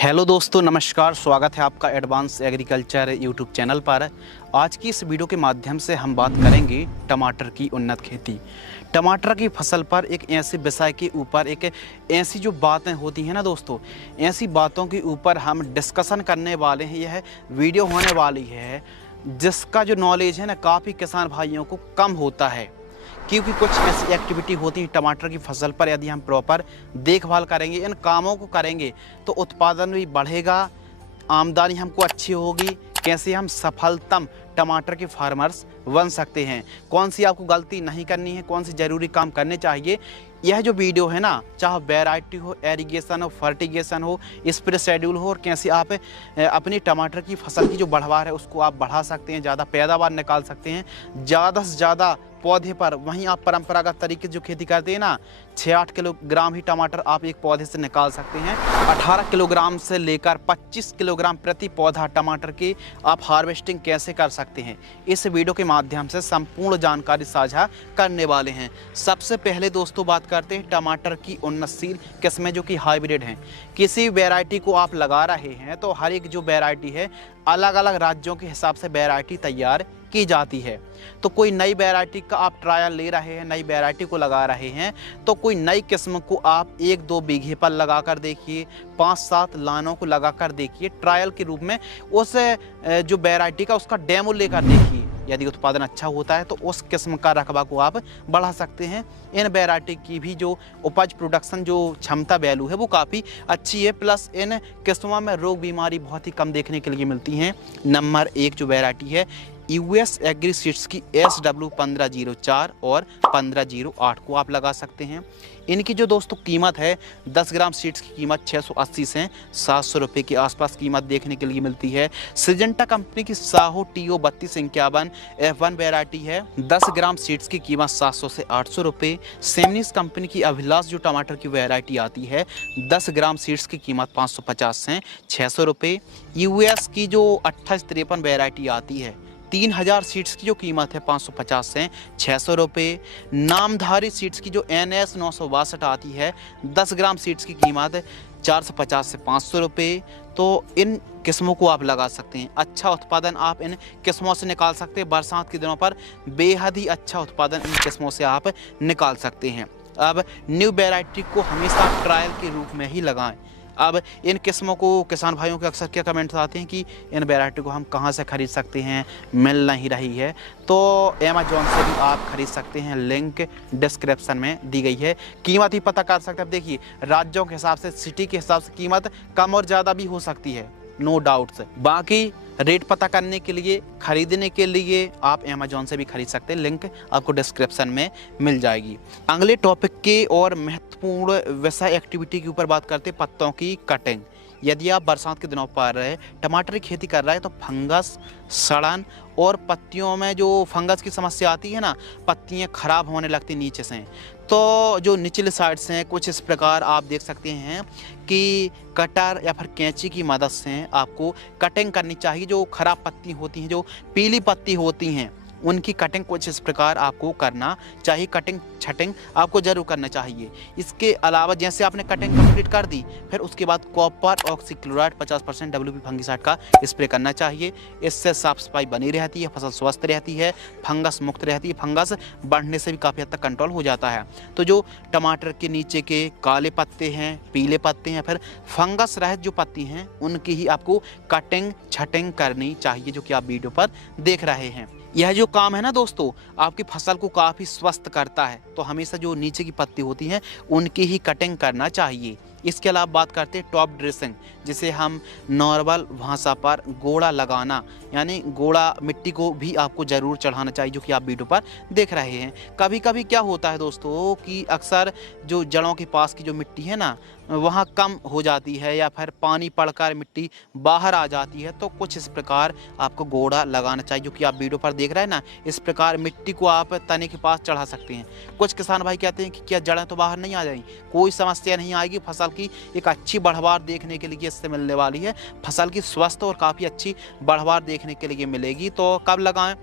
Hello दोस्तों, नमस्कार। स्वागत है आपका एडवांस एग्रीकल्चर यूट्यूब चैनल पर। आज की इस वीडियो के माध्यम से हम बात करेंगे टमाटर की उन्नत खेती। टमाटर की फसल पर एक ऐसे विषय के ऊपर एक ऐसी जो बातें होती हैं ना दोस्तों, ऐसी बातों के ऊपर हम डिस्कशन करने वाले हैं। यह वीडियो होने वाली है जिसका जो नॉलेज है ना काफ़ी किसान भाइयों को कम होता है, क्योंकि कुछ ऐसी एक्टिविटी होती है टमाटर की फसल पर। यदि हम प्रॉपर देखभाल करेंगे, इन कामों को करेंगे तो उत्पादन भी बढ़ेगा, आमदनी हमको अच्छी होगी। कैसे हम सफलतम टमाटर के फार्मर्स बन सकते हैं, कौन सी आपको गलती नहीं करनी है, कौन सी ज़रूरी काम करने चाहिए, यह जो वीडियो है ना, चाहे वैरायटी हो, एरीगेशन हो, फर्टिगेशन हो, स्प्रे शेड्यूल हो, और कैसे आप अपनी टमाटर की फसल की जो बढ़वार है उसको आप बढ़ा सकते हैं, ज़्यादा पैदावार निकाल सकते हैं, ज़्यादा से ज़्यादा पौधे पर। वहीं आप परंपरागत तरीके से जो खेती करते हैं ना, 6-8 किलोग्राम ही टमाटर आप एक पौधे से निकाल सकते हैं। 18 किलोग्राम से लेकर 25 किलोग्राम प्रति पौधा टमाटर की आप हार्वेस्टिंग कैसे कर सकते हैं, इस वीडियो के माध्यम से संपूर्ण जानकारी साझा करने वाले हैं। सबसे पहले दोस्तों बात करते हैं टमाटर की उन्नतशील किस्में जो कि हाइब्रिड हैं। किसी वैरायटी को आप लगा रहे हैं तो हर एक जो वैरायटी है अलग अलग राज्यों के हिसाब से वैरायटी तैयार की जाती है। तो कोई नई वैरायटी का आप ट्रायल ले रहे हैं, नई वैरायटी को लगा रहे हैं, तो कोई नई किस्म को आप 1-2 बीघे पर लगा कर देखिए, 5-7 लानों को लगा कर देखिए, ट्रायल के रूप में उस जो वैरायटी का उसका डेमो लेकर देखिए। यदि उत्पादन अच्छा होता है तो उस किस्म का रकबा को आप बढ़ा सकते हैं। इन वैरायटी की भी जो उपज प्रोडक्शन जो क्षमता वैल्यू है वो काफ़ी अच्छी है, प्लस इन किस्मों में रोग बीमारी बहुत ही कम देखने के लिए मिलती हैं। नंबर 1 जो वैरायटी है यूएस एग्री सीड्स की SW 1504 और 1508 को आप लगा सकते हैं। इनकी जो दोस्तों कीमत है, 10 ग्राम सीड्स की कीमत 680 से 700 रुपये के आसपास कीमत देखने के लिए मिलती है। सिजेंटा कंपनी की साहो TO 3251 F1 वैरायटी है, 10 ग्राम सीड्स की कीमत 700 से 800 रुपये। सेमनिस कंपनी की अभिलाष जो टमाटर की वैरायटी आती है, 10 ग्राम सीड्स की कीमत 550 से 600 रुपये। यूएस की जो 2853 वैरायटी आती है, 3000 सीड्स की जो कीमत है 550 से 600 रुपये। नामधारी सीड्स की जो NS 962 आती है, 10 ग्राम सीड्स की कीमत 450 से 500 रुपये। तो इन किस्मों को आप लगा सकते हैं। अच्छा उत्पादन आप इन किस्मों से निकाल सकते हैं। बरसात के दिनों पर बेहद ही अच्छा उत्पादन इन किस्मों से आप निकाल सकते हैं। अब न्यू वैरायटी को हमेशा ट्रायल के रूप में ही लगाएं। अब इन किस्मों को किसान भाइयों के अक्सर क्या कमेंट्स आते हैं कि इन वैरायटी को हम कहां से ख़रीद सकते हैं, मिल नहीं रही है। तो अमेजोन से भी आप ख़रीद सकते हैं, लिंक डिस्क्रिप्शन में दी गई है। कीमत ही पता कर सकते हैं। अब देखिए, राज्यों के हिसाब से, सिटी के हिसाब से कीमत कम और ज़्यादा भी हो सकती है, नो डाउट से। बाकी रेट पता करने के लिए, ख़रीदने के लिए आप अमेजोन से भी खरीद सकते हैं, लिंक आपको डिस्क्रिप्शन में मिल जाएगी। अगले टॉपिक के और महत्वपूर्ण विषय एक्टिविटी के ऊपर बात करते हैं, पत्तों की कटिंग। यदि आप बरसात के दिनों पर टमाटर की खेती कर रहे हैं तो फंगस, सड़न और पत्तियों में जो फंगस की समस्या आती है ना, पत्तियां खराब होने लगती नीचे से, तो जो निचले साइड से हैं कुछ इस प्रकार आप देख सकते हैं कि कटर या फिर कैंची की मदद से आपको कटिंग करनी चाहिए। जो खराब पत्ती होती हैं, जो पीली पत्ती होती हैं, उनकी कटिंग कुछ इस प्रकार आपको करना चाहिए। कटिंग छटिंग आपको जरूर करना चाहिए। इसके अलावा जैसे आपने कटिंग कंप्लीट कर दी, फिर उसके बाद कॉपर ऑक्सीक्लोराइड 50% WP फंगिसाइड का स्प्रे करना चाहिए। इससे साफ सफाई बनी रहती है, फसल स्वस्थ रहती है, फंगस मुक्त रहती है, फंगस बढ़ने से भी काफ़ी हद तक कंट्रोल हो जाता है। तो जो टमाटर के नीचे के काले पत्ते हैं, पीले पत्ते हैं, फिर फंगस रहित जो पत्ती हैं, उनकी ही आपको कटिंग छटिंग करनी चाहिए, जो कि आप वीडियो पर देख रहे हैं। यह जो काम है ना दोस्तों, आपकी फसल को काफ़ी स्वस्थ करता है। तो हमेशा जो नीचे की पत्ती होती हैं उनकी ही कटिंग करना चाहिए। इसके अलावा बात करते हैं टॉप ड्रेसिंग, जिसे हम नॉर्मल भाषा पर गोड़ा लगाना, यानी गोड़ा मिट्टी को भी आपको ज़रूर चढ़ाना चाहिए, जो कि आप वीडियो पर देख रहे हैं। कभी कभी क्या होता है दोस्तों कि अक्सर जो जड़ों के पास की जो मिट्टी है ना, वहाँ कम हो जाती है या फिर पानी पड़कर मिट्टी बाहर आ जाती है। तो कुछ इस प्रकार आपको गोड़ा लगाना चाहिए, जो कि आप वीडियो पर देख रहे हैं ना। इस प्रकार मिट्टी को आप तने के पास चढ़ा सकते हैं। कुछ किसान भाई कहते हैं कि क्या जड़ें तो बाहर नहीं आ जाएंगी, कोई समस्या नहीं आएगी। फसल की एक अच्छी बढ़वार देखने के लिए इससे मिलने वाली है, फसल की स्वस्थ और काफ़ी अच्छी बढ़वार देखने के लिए मिलेगी। तो कब लगाएं?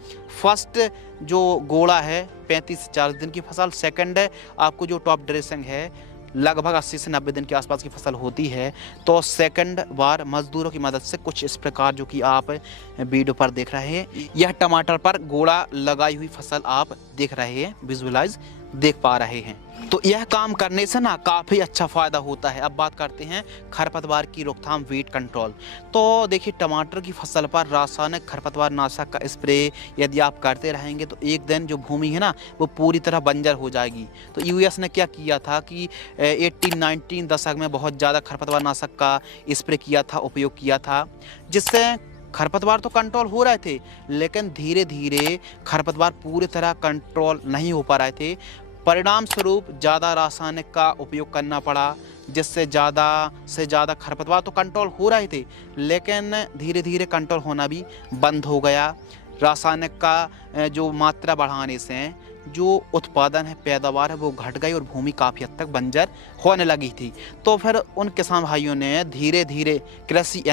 फर्स्ट जो गोड़ा है 35 से 40 दिन की फसल। सेकंड है आपको जो टॉप ड्रेसिंग है लगभग 80 से 90 दिन के आसपास की फसल होती है, तो सेकंड बार मजदूरों की मदद से कुछ इस प्रकार जो कि आप वीडियो पर देख रहे हैं, यह टमाटर पर गोला लगाई हुई फसल आप देख रहे हैं, विजुअलाइज देख पा रहे हैं। तो यह काम करने से ना काफ़ी अच्छा फ़ायदा होता है। अब बात करते हैं खरपतवार की रोकथाम, वीड कंट्रोल। तो देखिए, टमाटर की फसल पर रासायनिक खरपतवार नाशक का स्प्रे यदि आप करते रहेंगे तो एक दिन जो भूमि है ना वो पूरी तरह बंजर हो जाएगी। तो यूएस ने क्या किया था कि 18-19 दशक में बहुत ज़्यादा खरपतवार नाशक का स्प्रे किया था, उपयोग किया था, जिससे खरपतवार तो कंट्रोल हो रहे थे, लेकिन धीरे धीरे खरपतवार पूरी तरह कंट्रोल नहीं हो पा रहे थे। परिणाम स्वरूप ज़्यादा रासायनिक का उपयोग करना पड़ा, जिससे ज़्यादा से ज़्यादा खरपतवार तो कंट्रोल हो रहे थे, लेकिन धीरे धीरे कंट्रोल होना भी बंद हो गया। रासायनिक का जो मात्रा बढ़ाने से जो उत्पादन है, पैदावार है, वो घट गई और भूमि काफ़ी हद तक बंजर होने लगी थी। तो फिर उन किसान भाइयों ने धीरे धीरे कृषि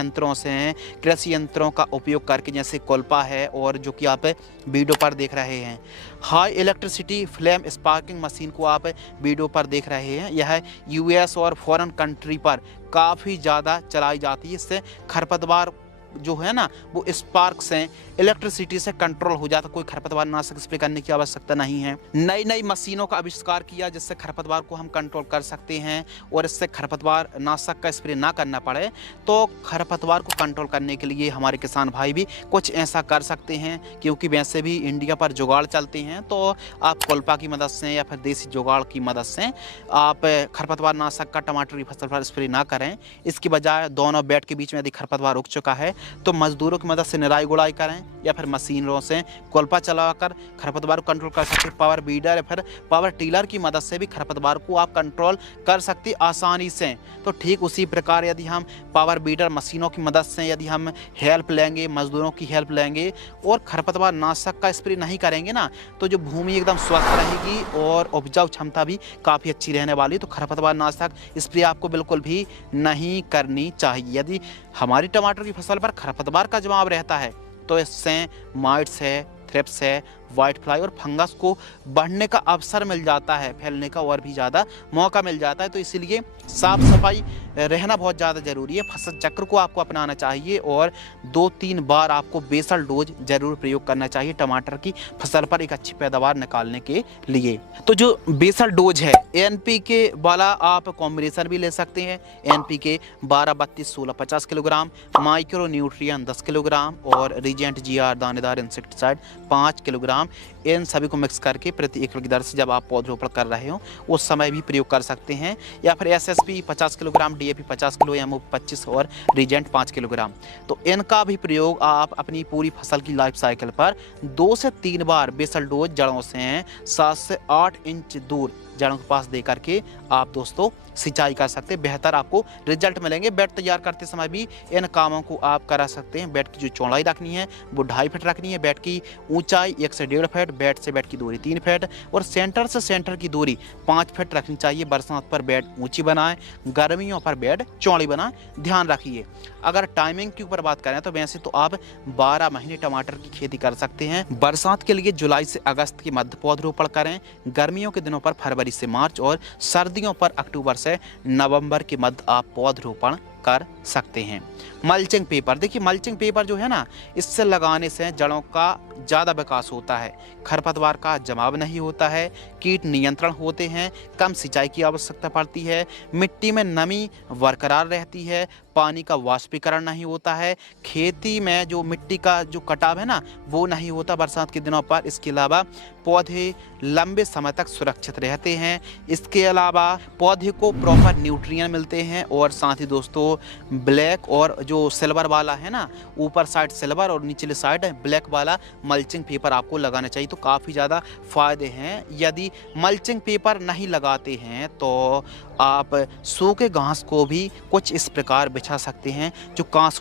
यंत्रों का उपयोग करके, जैसे कोल्पा है और जो कि आप वीडियो पर देख रहे हैं, high electricity flame sparking machine को आप वीडियो पर देख रहे हैं, यह यूएस और फॉरेन कंट्री पर काफ़ी ज़्यादा चलाई जाती है। इससे खरपतवार जो है ना वो स्पार्क से, इलेक्ट्रिसिटी से कंट्रोल हो जाता, कोई खरपतवार नाशक स्प्रे करने की आवश्यकता नहीं है। नई नई मशीनों का आविष्कार किया जिससे खरपतवार को हम कंट्रोल कर सकते हैं और इससे खरपतवार नाशक का स्प्रे ना करना पड़े। तो खरपतवार को कंट्रोल करने के लिए हमारे किसान भाई भी कुछ ऐसा कर सकते हैं, क्योंकि वैसे भी इंडिया पर जुगाड़ चलते हैं। तो आप कोल्पा की मदद से या फिर देसी जुगाड़ की मदद से आप खरपतवार नाशक का टमाटर की फसल पर स्प्रे ना करें। इसकी बजाय दोनों बेड के बीच में यदि खरपतवार उग चुका है तो मजदूरों की मदद से निराई गुड़ाई करें या फिर मशीनों से कोल्पा चलाकर खरपतवार को कंट्रोल कर सकते हैं। पावर बीडर या फिर पावर टीलर की मदद से भी खरपतवार को आप कंट्रोल कर सकते आसानी से। तो ठीक उसी प्रकार यदि हम पावर बीडर मशीनों की मदद से यदि हम हेल्प लेंगे, मजदूरों की हेल्प लेंगे और खरपतवार नाशक का स्प्रे नहीं करेंगे ना, तो जो भूमि एकदम स्वस्थ रहेगी और उपजाऊ क्षमता भी काफ़ी अच्छी रहने वाली। तो खरपतवार नाशक स्प्रे आपको बिल्कुल भी नहीं करनी चाहिए। यदि हमारी टमाटर की फसल पर खरपतवार का जमाव रहता है तो इससे माइट्स है, थ्रिप्स है, वाइट फ्लाई और फंगस को बढ़ने का अवसर मिल जाता है, फैलने का और भी ज़्यादा मौका मिल जाता है। तो इसीलिए साफ सफाई रहना बहुत ज़्यादा ज़रूरी है। फसल चक्र को आपको अपनाना चाहिए और 2-3 बार आपको बेसल डोज जरूर प्रयोग करना चाहिए टमाटर की फसल पर एक अच्छी पैदावार निकालने के लिए। तो जो बेसल डोज है, NPK वाला आप कॉम्बिनेशन भी ले सकते हैं। NPK 12-32-16-50 kilogram, micro nutrient 10 kilogram और रीजेंट GR दानेदार इंसेक्टिसाइड 5 किलोग्राम, इन सभी को मिक्स करके प्रति एकड़ की दर से जब आप पौधरोपण कर रहे हो उस समय भी प्रयोग कर सकते हैं। या फिर SSP 50 kilogram, DAP 50 kilo, MOP 25 और रीजेंट 5 किलोग्राम। तो इनका भी प्रयोग आप अपनी पूरी फसल की लाइफ साइकिल पर 2 से 3 बार बेसल डोज जड़ों से 7 से 8 इंच दूर जड़ों के पास दे करके आप दोस्तों सिंचाई कर सकते हैं। बेहतर आपको रिजल्ट मिलेंगे। बेड तैयार करते समय भी इन कामों को आप करा सकते हैं। बेड की जो चौड़ाई रखनी है वो 2.5 फीट रखनी है, बेड की ऊंचाई 1 से 1.5 फीट, बेड से बेड की दूरी 3 फीट और सेंटर से सेंटर की दूरी 5 फीट रखनी चाहिए। बरसात पर बेड ऊंची बनाएं, गर्मियों पर बेड चौड़ी बनाएं, ध्यान रखिए। अगर टाइमिंग के ऊपर बात करें तो वैसे तो आप 12 महीने टमाटर की खेती कर सकते हैं। बरसात के लिए जुलाई से अगस्त के मध्य पौधरोपण करें, गर्मियों के दिनों पर फरवरी से मार्च और सर्दियों पर अक्टूबर से नवंबर के मध्य आप पौधरोपण कर सकते हैं। मल्चिंग पेपर, देखिए मल्चिंग पेपर जो है ना, इससे लगाने से जड़ों का ज़्यादा विकास होता है, खरपतवार का जमाव नहीं होता है, कीट नियंत्रण होते हैं, कम सिंचाई की आवश्यकता पड़ती है, मिट्टी में नमी बरकरार रहती है, पानी का वाष्पीकरण नहीं होता है, खेती में जो मिट्टी का जो कटाव है ना वो नहीं होता बरसात के दिनों पर। इसके अलावा पौधे लंबे समय तक सुरक्षित रहते हैं। इसके अलावा पौधे को प्रॉपर न्यूट्रिएंट मिलते हैं और साथ ही दोस्तों ब्लैक और जो सिल्वर वाला है ना, ऊपर साइड सिल्वर और निचले साइड ब्लैक वाला मल्चिंग पेपर आपको लगाना चाहिए। तो काफ़ी ज़्यादा फायदे हैं। यदि मल्चिंग पेपर नहीं लगाते हैं तो आप सूखे घास को भी कुछ इस प्रकार बिछा सकते हैं। जो घास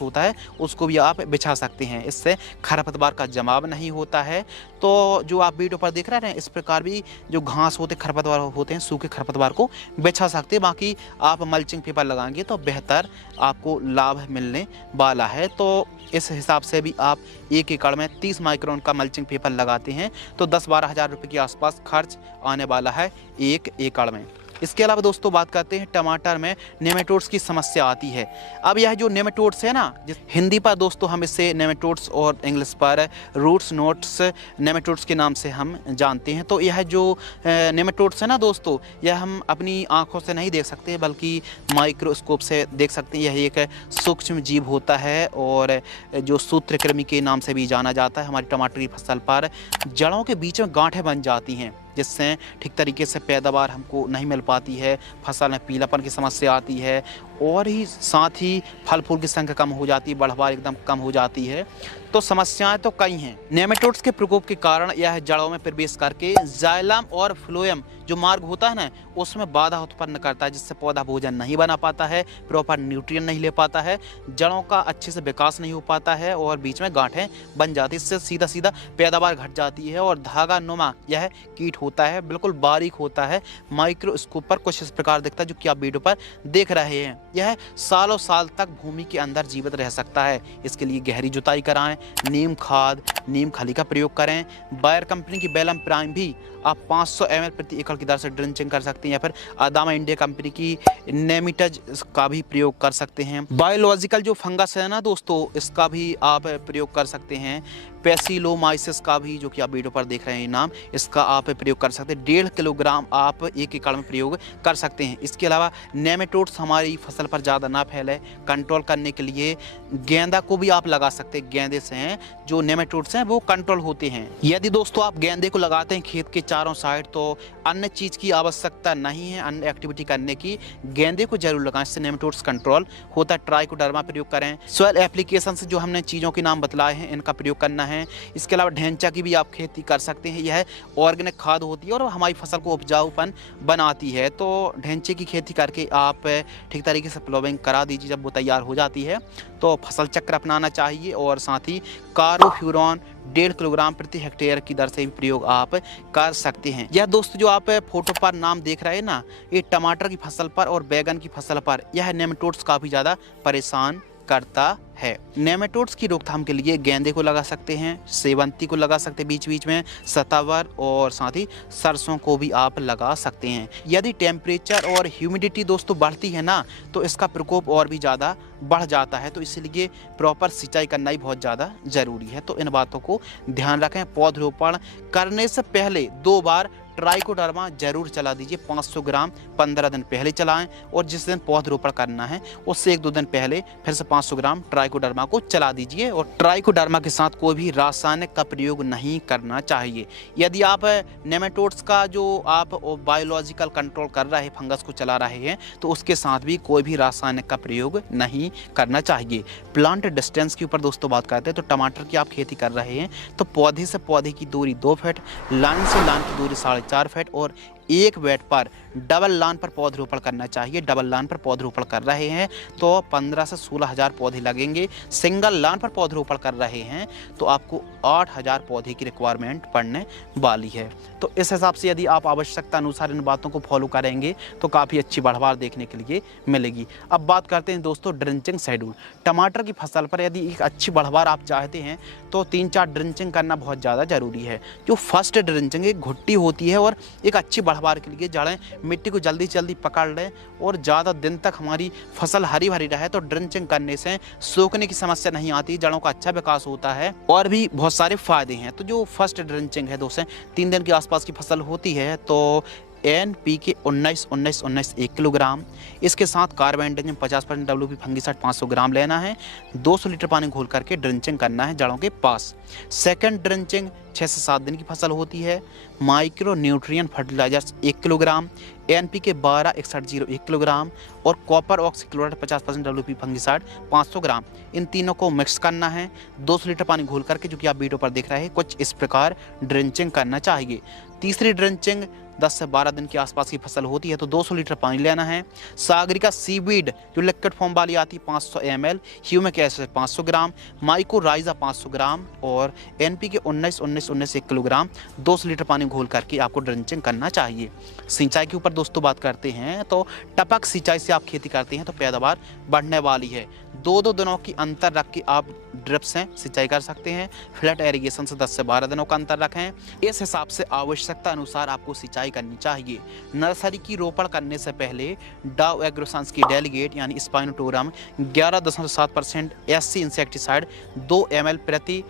होता है उसको भी आप बिछा सकते हैं, इससे खरपतवार का जमाव नहीं होता है। तो जो आप वीडियो पर देख रहे हैं इस प्रकार भी जो घास होते खरपतवार होते हैं, सूखे खरपतवार को बिछा सकते हैं। बाकी आप मल्चिंग पेपर लगाएंगे तो बेहतर आपको लाभ मिलने वाला है। तो इस हिसाब से भी आप 1 एकड़ में 30 माइक्रोन का मल्चिंग पेपर लगाते हैं तो 10-12 हज़ार रुपये के आसपास खर्च आने वाला है 1 एकड़ में। इसके अलावा दोस्तों बात करते हैं टमाटर में नेमेटोड्स की समस्या आती है। अब यह जो नेमेटोड्स है ना, हिंदी पर दोस्तों हम इसे नेमेटोड्स और इंग्लिश पर रूट्स नोट्स नेमेटोड्स के नाम से हम जानते हैं। तो यह जो नेमेटोड्स है ना दोस्तों, यह हम अपनी आंखों से नहीं देख सकते बल्कि माइक्रोस्कोप से देख सकते हैं। यह एक सूक्ष्म जीव होता है और जो सूत्रकृमि के नाम से भी जाना जाता है। हमारी टमाटर की फसल पर जड़ों के बीच में गांठें बन जाती हैं, जिससे ठीक तरीके से पैदावार हमको नहीं मिल पाती है, फसल में पीलापन की समस्या आती है और ही साथ ही फल फूल की संख्या कम हो जाती है, बढ़वार एकदम कम हो जाती है। तो समस्याएं तो कई हैं। नेमेटोड्स के प्रकोप के कारण यह जड़ों में प्रवेश करके जाइलम और फ्लोएम जो मार्ग होता है ना, उसमें बाधा उत्पन्न करता है, जिससे पौधा भोजन नहीं बना पाता है, प्रॉपर न्यूट्रिएंट नहीं ले पाता है, जड़ों का अच्छे से विकास नहीं हो पाता है और बीच में गांठें बन जाती है। इससे सीधा सीधा पैदावार घट जाती है और धागा नुमा यह कीट होता है, बिल्कुल बारीक होता है, माइक्रोस्कोप पर कुछ इस प्रकार दिखता है जो कि आप वीडियो पर देख रहे हैं। यह सालों साल तक भूमि के अंदर जीवित रह सकता है। इसके लिए गहरी जुताई कराएं, नीम खाद, नीम खली का प्रयोग करें। बायर कंपनी की बेलम प्राइम भी आप 500 ml प्रति एकड़ की दर से ड्रिंचिंग कर सकते हैं, या फिर अदामा इंडिया कंपनी की नेमिटज का भी प्रयोग कर सकते हैं। बायोलॉजिकल जो फंगस है ना दोस्तों, इसका भी आप प्रयोग कर सकते हैं। पेसिलोमाइसिस का भी, जो कि आप वीडियो पर देख रहे हैं नाम, इसका आप प्रयोग कर सकते हैं। 1.5 किलोग्राम आप 1 एकड़ में प्रयोग कर सकते हैं। इसके अलावा नेमेटोड्स हमारी फसल पर ज़्यादा ना फैले, कंट्रोल करने के लिए गेंदा को भी आप लगा सकते हैं। गेंदे से हैं जो नेमेटोड्स हैं वो कंट्रोल होते हैं। यदि दोस्तों आप गेंदे को लगाते हैं खेत के चारों साइड, तो अन्य चीज़ की आवश्यकता नहीं है, अन्य एक्टिविटी करने की। गेंदे को जरूर लगाएं, इससे नेमेटोड्स कंट्रोल होता है। ट्राइकोडर्मा प्रयोग करें। सॉइल एप्लीकेशन से जो हमने चीज़ों के नाम बतलाए हैं, इनका प्रयोग करना है। इसके अलावा ढेंचा की भी आप खेती कर सकते हैं। यह ऑर्गेनिक खाद होती है और हमारी फसल को उपजाऊपन बनाती है। तो ढेंचे की खेती करके आप ठीक तरीके से प्लोविंग करा दीजिए। जब वो तैयार हो जाती है तो फसल चक्र अपनाना चाहिए और साथ ही कार्बोफ्यूरॉन 1.5 किलोग्राम प्रति हेक्टेयर की दर से भी प्रयोग आप कर सकते हैं। यह दोस्तों जो आप फोटो पर नाम देख रहे हैं ना, ये टमाटर की फसल पर और बैगन की फसल पर यह नेमेटोड्स काफ़ी ज़्यादा परेशान करता है। नेमेटोड्स की रोकथाम के लिए गेंदे को लगा सकते हैं, सेवंती को लगा सकते हैं बीच बीच में, सतावर और साथ ही सरसों को भी आप लगा सकते हैं। यदि टेम्परेचर और ह्यूमिडिटी दोस्तों बढ़ती है ना, तो इसका प्रकोप और भी ज़्यादा बढ़ जाता है। तो इसलिए प्रॉपर सिंचाई करना ही बहुत ज़्यादा ज़रूरी है। तो इन बातों को ध्यान रखें। पौधरोपण करने से पहले 2 बार ट्राइकोडर्मा जरूर चला दीजिए। 500 ग्राम 15 दिन पहले चलाएं और जिस दिन पौधरोपण करना है उससे 1-2 दिन पहले फिर से 500 ग्राम ट्राइकोडर्मा को चला दीजिए। और ट्राइकोडर्मा के साथ कोई भी रासायनिक का प्रयोग नहीं करना चाहिए। यदि आप नेमेटोड्स का जो आप बायोलॉजिकल कंट्रोल कर रहे हैं, फंगस को चला रहे हैं, तो उसके साथ भी कोई भी रासायनिक का प्रयोग नहीं करना चाहिए। प्लांट डिस्टेंस के ऊपर दोस्तों बात करते हैं, तो टमाटर की आप खेती कर रहे हैं तो पौधे से पौधे की दूरी 2 फीट, लाइन से लाइन की दूरी 4.5 फीट और 1 बेड पर डबल लाइन पर पौधरोपण करना चाहिए। डबल लाइन पर पौधरोपण कर रहे हैं तो 15 से 16 हज़ार पौधे लगेंगे। सिंगल लाइन पर पौधरोपण कर रहे हैं तो आपको 8,000 पौधे की रिक्वायरमेंट पड़ने वाली है। तो इस हिसाब से यदि आप आवश्यकता अनुसार इन बातों को फॉलो करेंगे तो काफ़ी अच्छी बढ़वार देखने के लिए मिलेगी। अब बात करते हैं दोस्तों ड्रिंचिंग शेड्यूल। टमाटर की फसल पर यदि एक अच्छी बढ़वार आप चाहते हैं तो 3-4 ड्रिंचिंग करना बहुत ज़्यादा ज़रूरी है। जो फर्स्ट ड्रिंचिंग एक घुट्टी होती है और एक अच्छी बढ़वार के लिए जड़ें मिट्टी को जल्दी से जल्दी पकड़ लें और ज़्यादा दिन तक हमारी फसल हरी भरी रहे तो ड्रिंचिंग करने से सूखने की समस्या नहीं आती, जड़ों का अच्छा विकास होता है और भी बहुत सारे फायदे हैं। तो जो फर्स्ट ड्रिंचिंग है दोस्तों 3 दिन के आसपास की फसल होती है तो NPK 19-19-19 1 किलोग्राम, इसके साथ कार्बेंडाजिम 50% WP फंगिसाइड 500 ग्राम लेना है। 200 लीटर पानी घोल करके ड्रिंचिंग करना है जड़ों के पास। सेकंड ड्रिंचिंग 6 से 7 दिन की फसल होती है। Micro nutrient fertilizers 1 kilogram, NPK 12-61-0 1 kilogram और copper oxychloride 50% WP fungicide 500 gram, इन तीनों को मिक्स करना है 200 लीटर पानी घोल करके, जो कि आप वीडियो पर देख रहे हैं। कुछ इस प्रकार ड्रिंचिंग करना चाहिए। तीसरी ड्रिंचिंग 10 से 12 दिन के आसपास की फसल होती है तो 200 लीटर पानी लेना है। सागरिका सीवीड जो लिक्विड फॉर्म वाली आती है 500 ml, ह्यूमिक एसिड 500 ग्राम, माइकोराइजा 500 ग्राम और NPK 19-19-19 1 किलोग्राम 200 लीटर पानी घोल करके आपको ड्रिंचिंग करना चाहिए। सिंचाई के ऊपर दोस्तों बात करते हैं तो टपक सिंचाई से आप खेती करते हैं तो पैदावार बढ़ने वाली है। 2-2 दिनों की अंतर रख के आप ड्रिप से सिंचाई कर सकते हैं। फ्लैट एरीगेशन से 10 से 12 दिनों का अंतर रखें। इस हिसाब से आवश्यकता अनुसार आपको सिंचाई करनी चाहिए। नर्सरी की रोपण करने से पहले डाव एग्रोसाइंस की डेलीगेट यानी स्पाइनोटोरम 11.7% SC इंसेक्टिसाइड 2 ml प्रति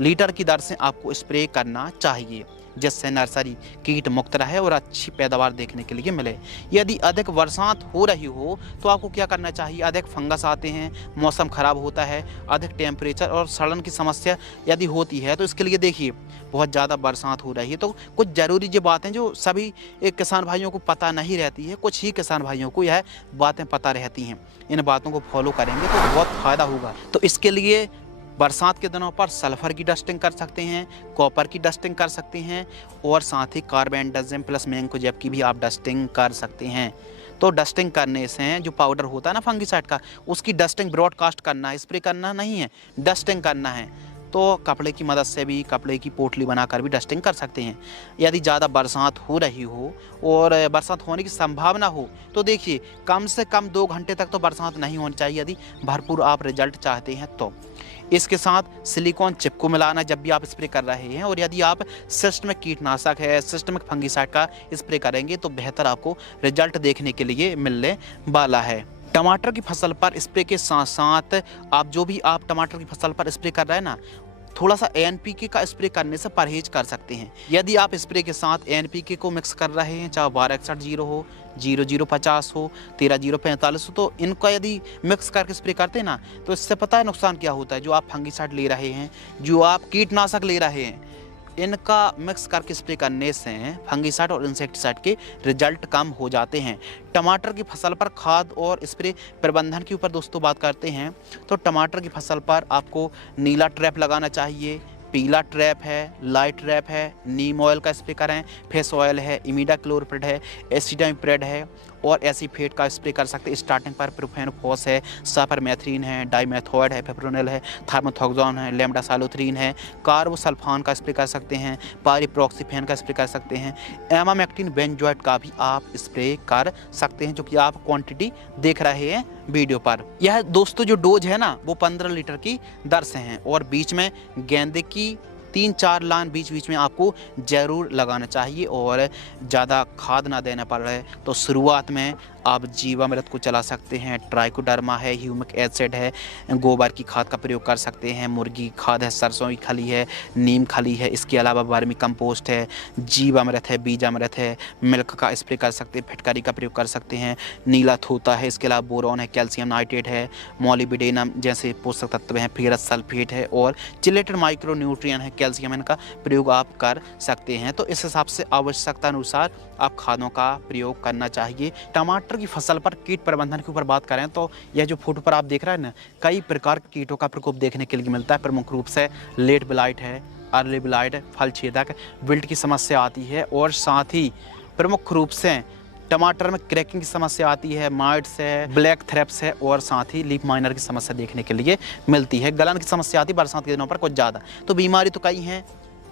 लीटर की दर से आपको स्प्रे करना चाहिए, जिससे नर्सरी कीट मुक्त रहे और अच्छी पैदावार देखने के लिए मिले। यदि अधिक बरसात हो रही हो तो आपको क्या करना चाहिए? अधिक फंगस आते हैं, मौसम खराब होता है, अधिक टेम्परेचर और सड़न की समस्या यदि होती है तो इसके लिए देखिए बहुत ज़्यादा बरसात हो रही है तो कुछ ज़रूरी जो बातें जो सभी किसान भाइयों को पता नहीं रहती है, कुछ ही किसान भाइयों को यह बातें पता रहती हैं। इन बातों को फॉलो करेंगे तो बहुत फ़ायदा होगा। तो इसके लिए बरसात के दिनों पर सल्फर की डस्टिंग कर सकते हैं, कॉपर की डस्टिंग कर सकते हैं और साथ ही कार्बेंडाजिम प्लस मैंकोजेब की भी आप डस्टिंग कर सकते हैं। तो डस्टिंग करने से जो पाउडर होता है ना फंगिसाइड का, उसकी डस्टिंग ब्रॉडकास्ट करना है, स्प्रे करना नहीं है, डस्टिंग करना है। तो कपड़े की मदद से भी, कपड़े की पोटली बनाकर भी डस्टिंग कर सकते हैं। यदि ज़्यादा बरसात हो रही हो और बरसात होने की संभावना हो तो देखिए कम से कम 2 घंटे तक तो बरसात नहीं होनी चाहिए यदि भरपूर आप रिजल्ट चाहते हैं तो। इसके साथ सिलिकॉन चिप को मिलाना जब भी आप स्प्रे कर रहे हैं, और यदि आप सिस्टमिक कीटनाशक है, सिस्टमिक फंगिसाइड का स्प्रे करेंगे तो बेहतर आपको रिजल्ट देखने के लिए मिलने वाला है। टमाटर की फसल पर स्प्रे के साथ साथ आप जो भी आप टमाटर की फसल पर स्प्रे कर रहे हैं ना, थोड़ा सा NPK का स्प्रे करने से परहेज कर सकते हैं। यदि आप स्प्रे के साथ NPK को मिक्स कर रहे हैं, चाहे 1261 हो, 0050 हो, 13045 हो, तो इनका यदि मिक्स करके स्प्रे करते हैं ना तो इससे पता है नुकसान क्या होता है? जो आप फंगिसाइड ले रहे हैं, जो आप कीटनाशक ले रहे हैं, इनका मिक्स करके स्प्रे करने से फंगिसाइड और इंसेक्टिसाइड के रिजल्ट कम हो जाते हैं। टमाटर की फसल पर खाद और स्प्रे प्रबंधन के ऊपर दोस्तों बात करते हैं तो टमाटर की फसल पर आपको नीला ट्रैप लगाना चाहिए, पीला ट्रैप है, लाइट ट्रैप है, नीम ऑयल का स्प्रे करें, फेस ऑयल है, इमिडाक्लोप्रिड है, एसिटामिप्रिड है और एसीफेट का स्प्रे कर सकते हैं। स्टार्टिंग पर प्रोफेनोफॉस है, साइपरमेथ्रिन है, डाइमेथॉइड है, पेप्रोनिल है, थार्मोथॉक्सोन है, लैम्डासालोथ्रीन है, कार्बोसल्फान का स्प्रे कर सकते हैं, पाइरिप्रॉक्सीफेन का स्प्रे कर सकते हैं, एमामेक्टिन बेंजोएट का भी आप स्प्रे कर सकते हैं, जो कि आप क्वांटिटी देख रहे हैं वीडियो पर। यह दोस्तों जो डोज है ना वो 15 लीटर की दर से हैं और बीच में गेंदे की 3-4 लाइन बीच में आपको ज़रूर लगाना चाहिए और ज़्यादा खाद ना देना पड़ रहा है तो शुरुआत में आप जीवामृत को चला सकते हैं, ट्राइकोडर्मा है, ह्यूमिक एसिड है, गोबर की खाद का प्रयोग कर सकते हैं, मुर्गी खाद है, सरसों की खली है, नीम खली है, इसके अलावा वर्मी कंपोस्ट है, जीवामृत है, बीजामृत है, मिल्क का स्प्रे कर सकते हैं, फिटकारी का प्रयोग कर सकते हैं, नीला थोता है, इसके अलावा बोरॉन है, कैल्शियम नाइट्रेट है, मोलिब्डेनम जैसे पोषक तत्व हैं, फेरस सल्फेट है और चिलेटेड माइक्रो न्यूट्रिएंट है, कैल्शियम, इनका प्रयोग आप कर सकते हैं। तो इस हिसाब से आवश्यकता अनुसार आप खादों का प्रयोग करना चाहिए। टमाटर की फसल पर कीट प्रबंधन के ऊपर बात करें तो यह जो फोटो पर आप देख रहे हैं ना, कई प्रकार के कीटों का प्रकोप देखने के लिए मिलता है। प्रमुख रूप से लेट ब्लाइट है, अर्ली ब्लाइट, फल छेदक, विल्ट की समस्या आती है और साथ ही प्रमुख रूप से टमाटर में क्रैकिंग की समस्या आती है, माइट्स है, ब्लैक थ्रेप्स है और साथ ही लीफ माइनर की समस्या देखने के लिए मिलती है। गलन की समस्या आती है बरसात के दिनों पर कुछ ज़्यादा। तो बीमारी तो कई हैं।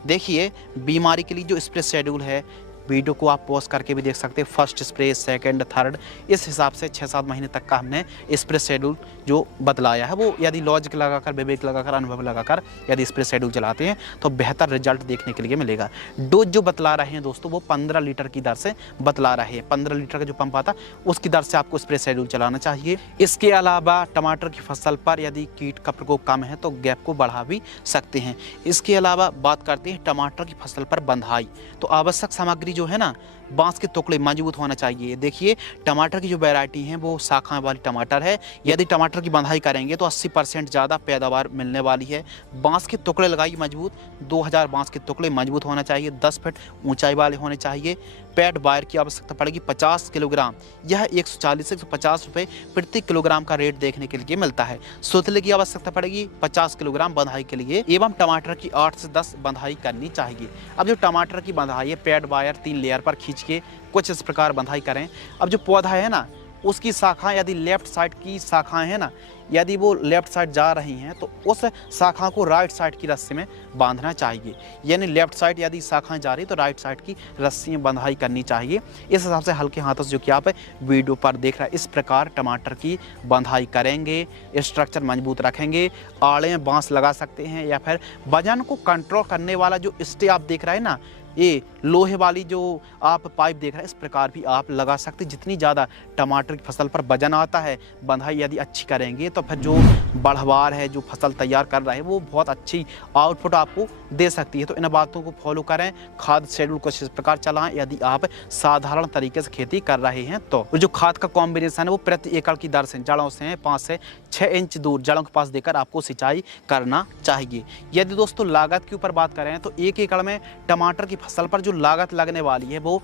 देखिए बीमारी के लिए जो स्प्रे शेड्यूल है, वीडियो को आप पॉज करके भी देख सकते हैं, फर्स्ट स्प्रे, सेकंड, थर्ड, इस हिसाब से 6-7 महीने तक का हमने स्प्रे शेड्यूल जो बतलाया है वो यदि लॉजिक लगाकर, विवेक लगाकर, अनुभव लगाकर यदि स्प्रे शेड्यूल चलाते हैं तो बेहतर रिजल्ट देखने के लिए मिलेगा। डोज जो बतला रहे हैं दोस्तों वो 15 लीटर की दर से बतला रहे हैं। 15 लीटर का जो पंप आता उसकी दर से आपको स्प्रे शेड्यूल चलाना चाहिए। इसके अलावा टमाटर की फसल पर यदि कीट का प्रकोप कम है तो गैप को बढ़ा भी सकते हैं। इसके अलावा बात करते हैं टमाटर की फसल पर बंधाई। तो आवश्यक सामग्री जो है ना, बांस के टुकड़े मजबूत होना चाहिए। देखिए टमाटर की जो वैरायटी है वो शाखाएं वाली टमाटर है। यदि टमाटर की बंधाई करेंगे तो 80% ज़्यादा पैदावार मिलने वाली है। बांस के टुकड़े लगाइए मजबूत, 2000 बांस के टुकड़े मजबूत होना चाहिए, 10 फीट ऊंचाई वाले होने चाहिए। पैड वायर की आवश्यकता पड़ेगी 50 किलोग्राम, यह 140 से 150 रुपये प्रति किलोग्राम का रेट देखने के लिए मिलता है। सुतले की आवश्यकता पड़ेगी 50 किलोग्राम बंधाई के लिए एवं टमाटर की 8 से 10 बंधाई करनी चाहिए। अब जो टमाटर की बंधाई है, पैड वायर 3 लेयर पर खींच के कुछ इस प्रकार बंधाई करें। अब जो पौधा है ना उसकी शाखाएं यदि लेफ्ट साइड की शाखाएं हैं ना, यदि वो लेफ्ट साइड जा रही हैं तो उस शाखा को राइट साइड की रस्सी में बांधना चाहिए। यानी लेफ्ट साइड यदि शाखाएं जा रही तो राइट साइड की रस्सी में बंधाई करनी चाहिए। इस हिसाब से हल्के हाथों से जो कि आप वीडियो पर देख रहे हैं इस प्रकार टमाटर की बंधाई करेंगे, स्ट्रक्चर मजबूत रखेंगे। आड़े में बांस लगा सकते हैं या फिर वजन को कंट्रोल करने वाला जो स्टे आप देख रहे हैं ना, ये लोहे वाली जो आप पाइप देख रहे हैं, इस प्रकार भी आप लगा सकते हैं। जितनी ज़्यादा टमाटर की फसल पर वजन आता है, बंधाई यदि अच्छी करेंगे तो फिर जो बढ़वार है, जो फसल तैयार कर रहा है, वो बहुत अच्छी आउटपुट आपको दे सकती है। तो इन बातों को फॉलो करें, खाद शेड्यूल को इस प्रकार चलाएं यदि आप साधारण तरीके से खेती कर रहे हैं तो। जो खाद का कॉम्बिनेशन है वो प्रति एकड़ की दर से जड़ों से 5 से 6 इंच दूर जड़ों के पास देकर आपको सिंचाई करना चाहिए। यदि दोस्तों लागत के ऊपर बात करें तो 1 एकड़ में टमाटर की फसल पर जो लागत लगने वाली है वो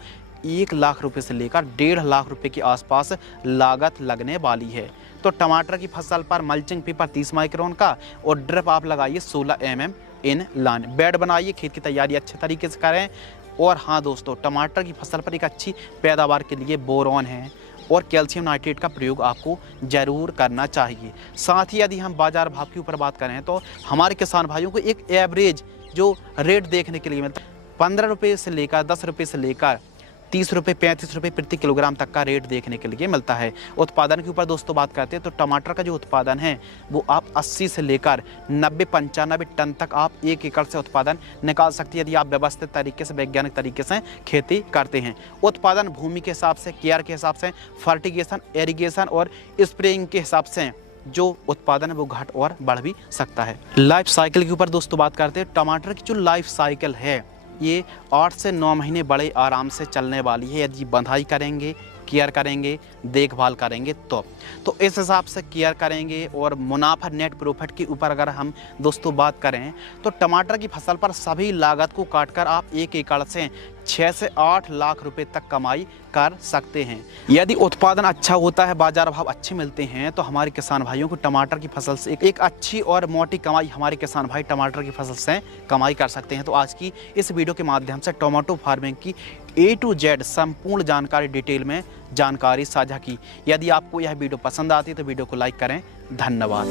1 लाख रुपए से लेकर 1.5 लाख रुपए के आसपास लागत लगने वाली है। तो टमाटर की फसल पर मल्चिंग पेपर 30 माइक्रोन का और ड्रिप आप लगाइए 16 mm इन लाइन। बेड बनाइए, खेत की तैयारी अच्छे तरीके से करें। और हाँ दोस्तों, टमाटर की फसल पर एक अच्छी पैदावार के लिए बोरॉन है और कैल्शियम नाइट्रेट का प्रयोग आपको जरूर करना चाहिए। साथ ही यदि हम बाजार भाव के ऊपर बात करें तो हमारे किसान भाइयों को एक एवरेज जो रेट देखने के लिए मिलता है 15 रुपये से लेकर 10 रुपये से लेकर 30 रुपये 35 रुपये प्रति किलोग्राम तक का रेट देखने के लिए मिलता है। उत्पादन के ऊपर दोस्तों बात करते हैं तो टमाटर का जो उत्पादन है वो आप 80 से लेकर 90-95 टन तक आप 1 एकड़ से उत्पादन निकाल सकती है यदि आप व्यवस्थित तरीके से, वैज्ञानिक तरीके से खेती करते हैं। उत्पादन भूमि के हिसाब से, केयर के हिसाब से, फर्टिगेशन, इरिगेशन और स्प्रेइंग के हिसाब से जो उत्पादन है वो घट और बढ़ भी सकता है। लाइफ साइकिल के ऊपर दोस्तों बात करते हैं, टमाटर की जो लाइफ साइकिल है ये 8 से 9 महीने बड़े आराम से चलने वाली है यदि बंधाई करेंगे, केयर करेंगे, देखभाल करेंगे तो इस हिसाब से केयर करेंगे। और मुनाफा नेट प्रॉफिट के ऊपर अगर हम दोस्तों बात करें तो टमाटर की फसल पर सभी लागत को काटकर आप 1 एकड़ से 6 से 8 लाख रुपए तक कमाई कर सकते हैं। यदि उत्पादन अच्छा होता है, बाजार भाव अच्छे मिलते हैं तो हमारे किसान भाइयों को टमाटर की फसल से एक अच्छी और मोटी कमाई हमारे किसान भाई टमाटर की फसल से कमाई कर सकते हैं। तो आज की इस वीडियो के माध्यम से टोमेटो फार्मिंग की A to Z संपूर्ण जानकारी डिटेल में जानकारी साझा की। यदि आपको यह वीडियो पसंद आती है तो वीडियो को लाइक करें। धन्यवाद।